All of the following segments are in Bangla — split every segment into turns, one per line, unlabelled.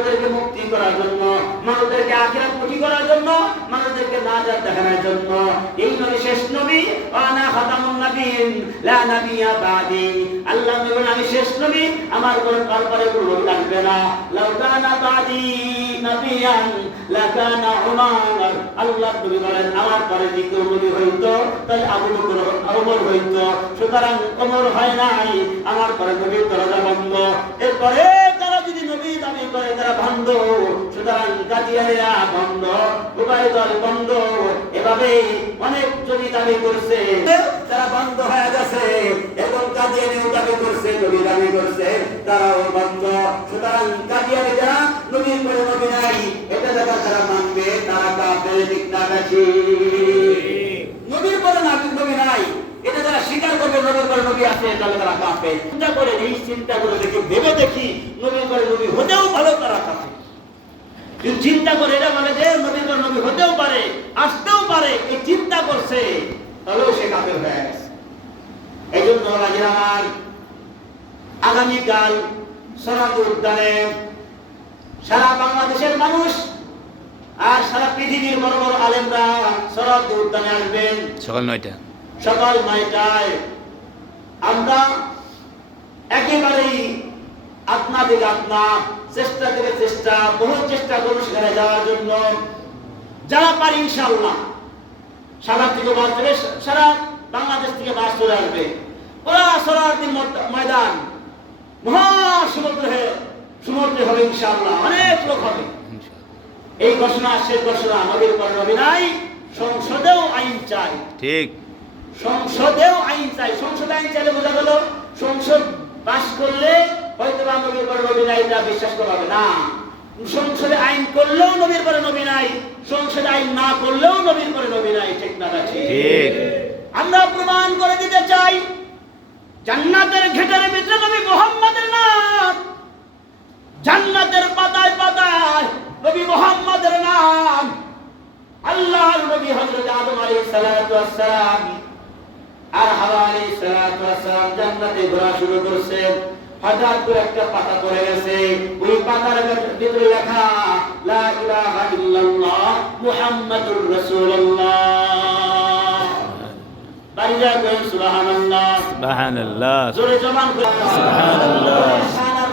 মানুষদেরকে মুক্তি করার জন্য, মানুষদেরকে আখিরাত মুক্তি করার জন্য, মানুষদেরকে নাজাত দেখানোর জন্য। এই নবী শেষ নবী আনা খাতামুন লা বাদি। আল্লাহ নবী আমি শেষ নবী, আমার কোন নবী আসবে না। বাদি লাকানা উমার। আল্লাহ নবী বলেন, আমার পরে কেউ নবী তাহলে আবু বকর, ওমর সুতরাং ওমর হয় নাই, আমার পরে নবীর দরজা বন্ধ। এরপরে নবী তারা বন্ধ। হয়ে গেছে এবং কাদিয়ানিও দাবি করছে, নবী দাবি করছে, তারাও বন্ধ। সুতরাং কাদিয়ানি যারা নবীর এটা যারা তারা মানবে, তারা কাফের, ঠিক বেশি নবীর পরে নাবি নবী নাই এটা যারা স্বীকার করবে নবীর পরে নবী আছে তাহলে তারা কাফের চিন্তা করে এই চিন্তা করে দেখি ভেবে দেখি নবীর পরে নবী হতেও ভালো তারা কাফের কিন্তু চিন্তা করে এটা বলে যে নবীর পর নবী হতেও পারে আসতেও পারে এই চিন্তা করছে তাহলেও সে কাফের হয়ে গেছে। এই জন্য রাজের আমার আগামীকাল সরাদ উদ্যানে সারা বাংলাদেশের মানুষ আর সারা পৃথিবীর বড় বড় আলেমরা সরাদ উদ্যানে আসবেন।
সকাল নয়টা।
সকাল নয়টায় আমরা একেবারেই আপনা থেকে আপনা চেষ্টা থেকে চেষ্টা, বহু চেষ্টা করব সেখানে যাওয়ার জন্য। যারা পারি ইনশাল্লাহ সারা থেকে বাস দেবে সারা বাংলাদেশ থেকে বাস চলে আসবে। ওরা সরারদি ময়দান। মহাসমুদ্র হয়ে সমুদ্র হবে ইনশাল্লাহ অনেক লোক হবে। এই ঘোষণা, শেষ ঘোষণা আমাদের নবী নাই। সংসদেও আইন চাই।
ঠিক।
সংসদেও আইন চাই। সংসদে আইন চাইলে বোঝা গেল সংসদ পাস করলে হয়তো বা নবীর পরে নবী নাই বিশ্বাস করা হবে না। সংসদে আইন করলেও নবীর পরে নবী নাই সংসদে আইন না করলেও নবীর পরে নবী নাই ঠিক না ঠিক?
ঠিক।
আমরা প্রমাণ করে দিতে চাই জান্নাতের ঘেটের ভিতরে নবী মোহাম্মদের নাম। জান্নাতের পাতায় পাতায় নবী মোহাম্মদের নাম। আল্লাহর নবী হযরত আদম আলাইহিস সালাতু ওয়াস সালাম আর হাওয়া সালাম জান্নাতে ঘোরা শুরু করছে। হঠাৎ করে একটা পাতা পড়ে গেছে। ওই পাতার ভিতরে লেখা লা ইলাহা ইল্লাল্লাহ মুহাম্মাদুর রাসূলুল্লাহ। করেন সুবহানাল্লাহ।
সুবহানাল্লাহ।
জোরে করে
সুবহানাল্লাহ।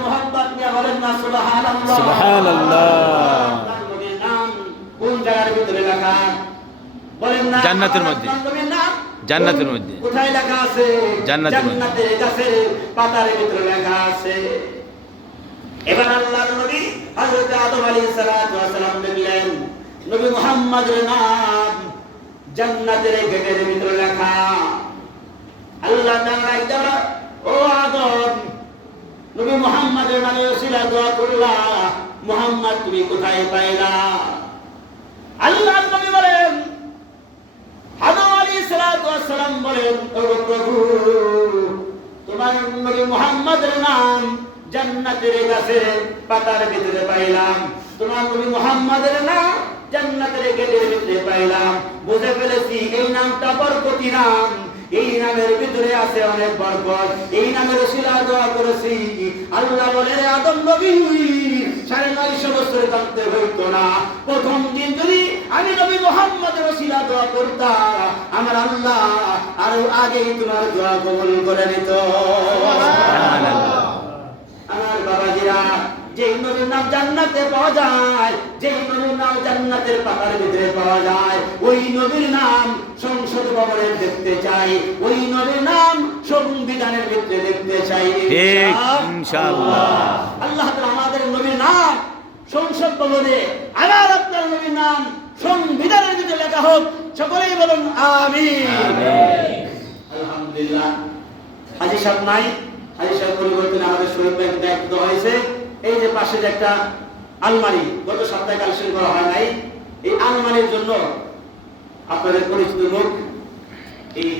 মোহাম্মদ নিয়ে বলেন না সুবহানাল্লাহ।
সুবহানাল্লাহ।
নাম কোন জায়গার ভিতরে লেখা? বলেন না
জান্নাতের মধ্যে। জান্নাতের মধ্যে।
কোথায় লেখা আছে?
জান্নাতের মধ্যে।
গাছের পাতার ভিতরে লেখা আছে। এবার আল্লাহর নবী হযরত আদম আলাইহিস সালাতু ওয়াস সালাম দেখলেন নবী মুহাম্মদের নাম জান্নাতের গেটের ভিতরে লেখা। আল্লাহ তাআলা দেওয়া ও আদম নবী মুহাম্মাদের নামে ওসিলা দোয়া করলা। মুহাম্মদ তুমি কোথায় পাইলা? আল্লাহ মুহাম্মাদের নাম জান্নাতের গাছে পাতার ভিতরে পাইলাম। তোমার নবী মুহাম্মাদের নাম জান্নাতের গেটের ভিতরে পাইলাম। বুঝে ফেলেছি এই নামটা বরকতি নাম। এই নামের ভিতরে আছে অনেক বরকত। এই নামের শিলা দোয়া করেছি। আল্লাহ বলে আদম নবী, সাড়ে নয়শো বছর জানতে হইতো না। প্রথম দিন যদি আমি নবী মোহাম্মদ রসিলা দোয়া করতাম, আমার আল্লাহ আরও আগেই তোমার দোয়া কবুল করে নিত আমার বাবাজিরা যেই নবীর নাম জান্নাতে পাওয়া যায়। যেই নবীর নাম জান্নাতের পাতার ভিতরে পাওয়া যায়। ওই নবীর নাম সংসদ ভবনের দেখতে চাই। ওই নবীর নাম সংবিধানের ভিতরে দেখতে চাই।
ইনশাআল্লাহ।
আল্লাহ তাআলা আমাদের নবীর নাম সংসদ ভবনে আবার আপনার নবীর নাম সংবিধানের ভিতরে লেখা হোক। সকলেই বলুন আমিন। আলহামদুলিল্লাহ। হাজি সাহেব নাই। হাজি সাহেব পরিবর্তনে আমাদের শরীর ব্যাংক দায়িত্ব হয়েছে। এই যে পাশে যে একটা আলমারি, গত সপ্তাহে কালেকশন করা হয় নাই, এই আলমারির জন্য আপনাদের পরিচিত লোক এই